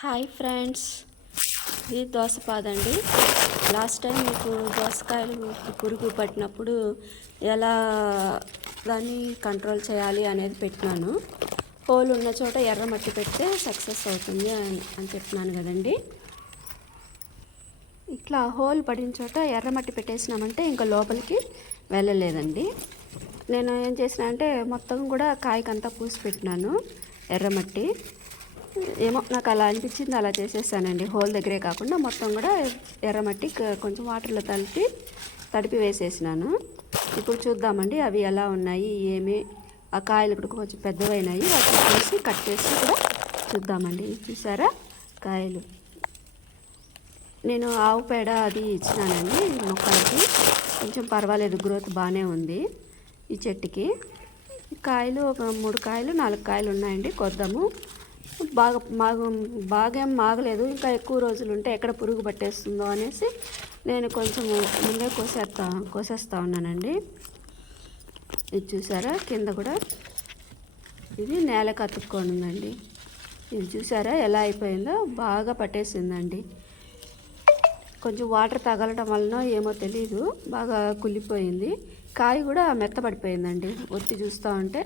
Hi friends ఇది దోసపాదండి last time మీకు దోసకాయలు పురుగు పట్టినప్పుడు ఎలా దాన్ని కంట్రోల్ చేయాలి అనేది పెట్టినాను. హోల్ ఉన్న చోట ఎర్రమట్టి పెడితే సక్సెస్ అవుతుంది అని అని చెప్పినాను కదండి. ఇట్లా హోల్ పడిన చోట ఎర్రమట్టి పెట్టేసినామంటే ఇంకా లోపలికి వెళ్ళలేదండి. నేను ఏం చేసిన అంటే మొత్తం కూడా కాయకంతా పూసి పెట్టినాను ఎర్రమట్టి ఏమో నాకు అలా అనిపించింది అలా చేసేసానండి. హోల్ దగ్గరే కాకుండా మొత్తం కూడా ఎర్రమట్టి కొంచెం వాటర్లో తలిపి తడిపి వేసేసినాను. ఇప్పుడు చూద్దామండి అవి ఎలా ఉన్నాయి ఏమి ఆ కాయలు కూడా కొంచెం పెద్దవైనాయి వాటిని చూసి కట్ చేసి కూడా చూద్దామండి. చూసారా? కాయలు. నేను ఆవు పేడ అది ఇచ్చినానండి మొక్కలకి. కొంచెం పర్వాలేదు గ్రోత్ బాగానే ఉంది ఈ చెట్టుకి. కాయలు ఒక మూడు కాయలు నాలుగు కాయలు ఉన్నాయండి కొద్దాము. బాగా మాగు బాగా ఏం మాగలేదు. ఇంకా ఎక్కువ రోజులు ఉంటే ఎక్కడ పురుగు పట్టేస్తుందో అనేసి నేను కొంచెం ముందే కోసేస్తా కోసేస్తా ఉన్నానండి. ఇది చూసారా? కింద కూడా ఇది నేలకు అతుక్కొని ఉందండి ఇది చూసారా? ఎలా అయిపోయిందో? బాగా పట్టేసిందండి. కొంచెం వాటర్ తగలటం వలన ఏమో తెలీదు బాగా కుళ్ళిపోయింది. కాయ కూడా మెత్తపడిపోయిందండి ఒత్తి చూస్తూ ఉంటే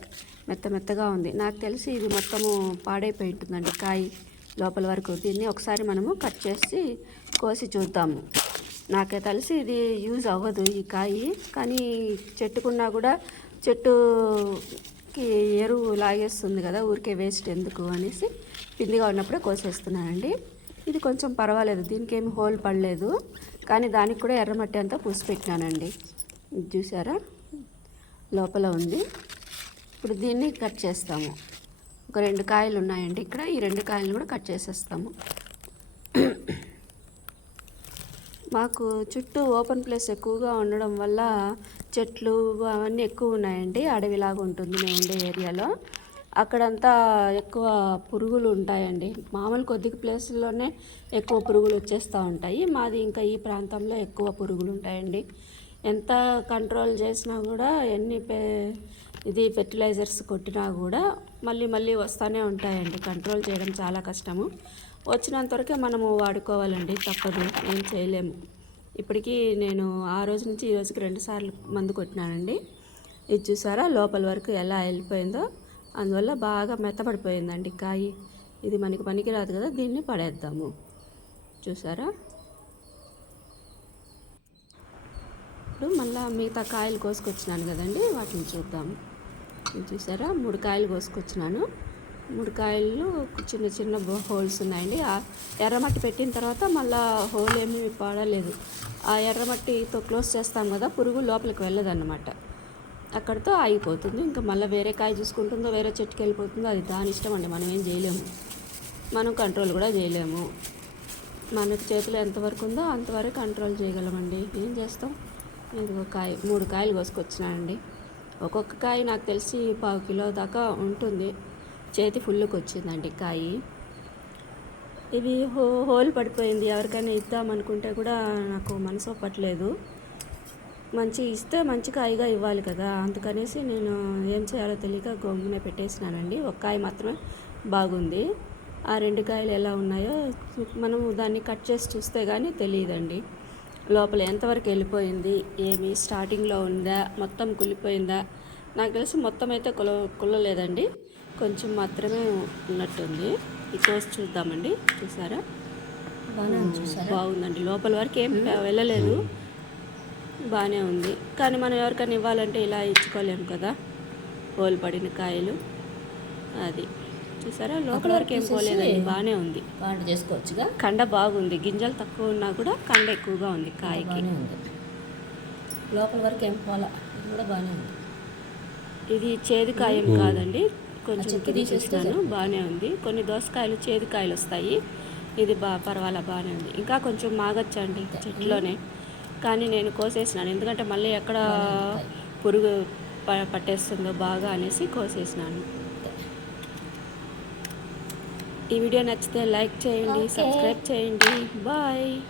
మెత్త మెత్తగా ఉంది. నాకు తెలిసి ఇది మొత్తము పాడైపోయి ఉంటుందండి కాయ లోపల వరకు. దీన్ని ఒకసారి మనము కట్ చేసి కోసి చూద్దాము. నాకే తెలిసి ఇది యూజ్ అవ్వదు ఈ కాయ కానీ చెట్టుకున్నా కూడా చెట్టుకి ఎరువు లాగేస్తుంది కదా ఊరికే వేస్ట్ ఎందుకు అనేసి పిండిగా ఉన్నప్పుడే కోసేస్తున్నానండి. ఇది కొంచెం పర్వాలేదు దీనికి ఏమి హోల్ పడలేదు. కానీ దానికి కూడా ఎర్రమట్టి అంతా పూసి పెట్టినానండి. చూసారా? లోపల ఉంది. ఇప్పుడు దీన్ని కట్ చేస్తాము. ఒక రెండు కాయలు ఉన్నాయండి ఇక్కడ ఈ రెండు కాయలు కూడా కట్ చేసేస్తాము. మాకు చుట్టూ ఓపెన్ ప్లేస్ ఎక్కువగా ఉండడం వల్ల చెట్లు అవన్నీ ఎక్కువ ఉన్నాయండి అడవిలాగా ఉంటుంది మేము ఉండే ఏరియాలో. అక్కడంతా ఎక్కువ పురుగులు ఉంటాయండి. మామూలు కొద్ది ప్లేసుల్లోనే ఎక్కువ పురుగులు వచ్చేస్తూ ఉంటాయి. మాది ఇంకా ఈ ప్రాంతంలో ఎక్కువ పురుగులు ఉంటాయండి. ఎంత కంట్రోల్ చేసినా కూడా ఎన్ని పే ఇది ఫెర్టిలైజర్స్ కొట్టినా కూడా మళ్ళీ మళ్ళీ వస్తూనే ఉంటాయండి. కంట్రోల్ చేయడం చాలా కష్టము. వచ్చినంతవరకే మనము వాడుకోవాలండి. తప్పదు ఏం చేయలేము. ఇప్పటికీ నేను ఆ రోజు నుంచి ఈ రోజుకి రెండుసార్లు మందు కొట్టినానండి. ఇది చూసారా? లోపల వరకు ఎలా వెళ్ళిపోయిందో. అందువల్ల బాగా మెత్తబడిపోయిందండి కాయ. ఇది మనకి పనికిరాదు కదా దీన్ని పడేద్దాము. చూసారా? ఇప్పుడు మళ్ళీ మిగతా కాయలు కోసుకొచ్చినాను కదండి వాటిని చూద్దాము చూసారా? మూడు కాయలు కోసుకొచ్చినాను. మూడు కాయలు చిన్న చిన్న హోల్స్ ఉన్నాయండి. ఆ ఎర్రమట్టి పెట్టిన తర్వాత మళ్ళీ హోల్ ఏమీ పాడలేదు. ఆ ఎర్రమట్టితో క్లోజ్ చేస్తాం కదా పురుగు లోపలికి వెళ్ళదన్నమాట. అక్కడితో ఆగిపోతుంది. ఇంకా మళ్ళీ వేరే కాయ చూసుకుంటుందో వేరే చెట్టుకి వెళ్ళిపోతుందో అది దాని ఇష్టం అండి. మనం ఏం చేయలేము. మనం కంట్రోల్ కూడా చేయలేము. మనకు చేతిలో ఎంతవరకు ఉందో అంతవరకు కంట్రోల్ చేయగలమండి. ఏం చేస్తాం? ఇదిగో కాయ మూడు కాయలు కోసుకొచ్చినానండి. ఒక్కొక్క కాయ నాకు తెలిసి పావు కిలో దాకా ఉంటుంది. చేతి ఫుల్కి వచ్చిందండి కాయ. ఇది హో హోల్ పడిపోయింది. ఎవరికైనా ఇద్దామనుకుంటే కూడా నాకు మనసు ఒప్పట్లేదు. మంచి ఇస్తే మంచి కాయగా ఇవ్వాలి కదా. అందుకనేసి నేను ఏం చేయాలో తెలియక గమ్మున పెట్టేసినానండి. ఒక కాయ మాత్రమే బాగుంది. ఆ రెండు కాయలు ఎలా ఉన్నాయో మనం దాన్ని కట్ చేసి చూస్తే కానీ తెలియదండి. లోపల ఎంతవరకు వెళ్ళిపోయింది ఏమి స్టార్టింగ్లో ఉందా మొత్తం కుళ్ళిపోయిందా? నాకు తెలిసి మొత్తం అయితే కుల కుల్లలేదండి కొంచెం మాత్రమే ఉన్నట్టుంది. ఈ కోసి చూద్దామండి. చూసారా? బాగుందండి. లోపల వరకు ఏం వెళ్ళలేదు. బాగానే ఉంది. కానీ మనం ఎవరికైనా ఇవ్వాలంటే ఇలా ఇచ్చుకోలేము కదా. హోల్ పడిన కాయలు. అది. చూసారా? లోపల వరకు ఏం పోలేదండి. బాగానే ఉంది. చేసుకోవచ్చుగా? కండ బాగుంది. గింజలు తక్కువ ఉన్నా కూడా కండ ఎక్కువగా ఉంది కాయకి. లోపల వరకు ఏం పోలా? ఇది కూడా బాగానే ఉంది. ఇది చేదు కాయం కాదండి. కొంచెం చెక్కు తిని తీసేస్తే చూస్తాను బాగానే ఉంది. కొన్ని దోసకాయలు చేదు కాయలు వస్తాయి. ఇది బా పర్వాలా బాగానే ఉంది. ఇంకా కొంచెం మాగచ్చండి చెట్లోనే. కానీ నేను కోసేసినాను. ఎందుకంటే మళ్ళీ ఎక్కడ పురుగు ప- పట్టేస్తుందో బాగా అనేసి కోసేసినాను. ఈ వీడియో నచ్చితే లైక్ చేయండి. సబ్స్క్రైబ్ చేయండి. బాయ్.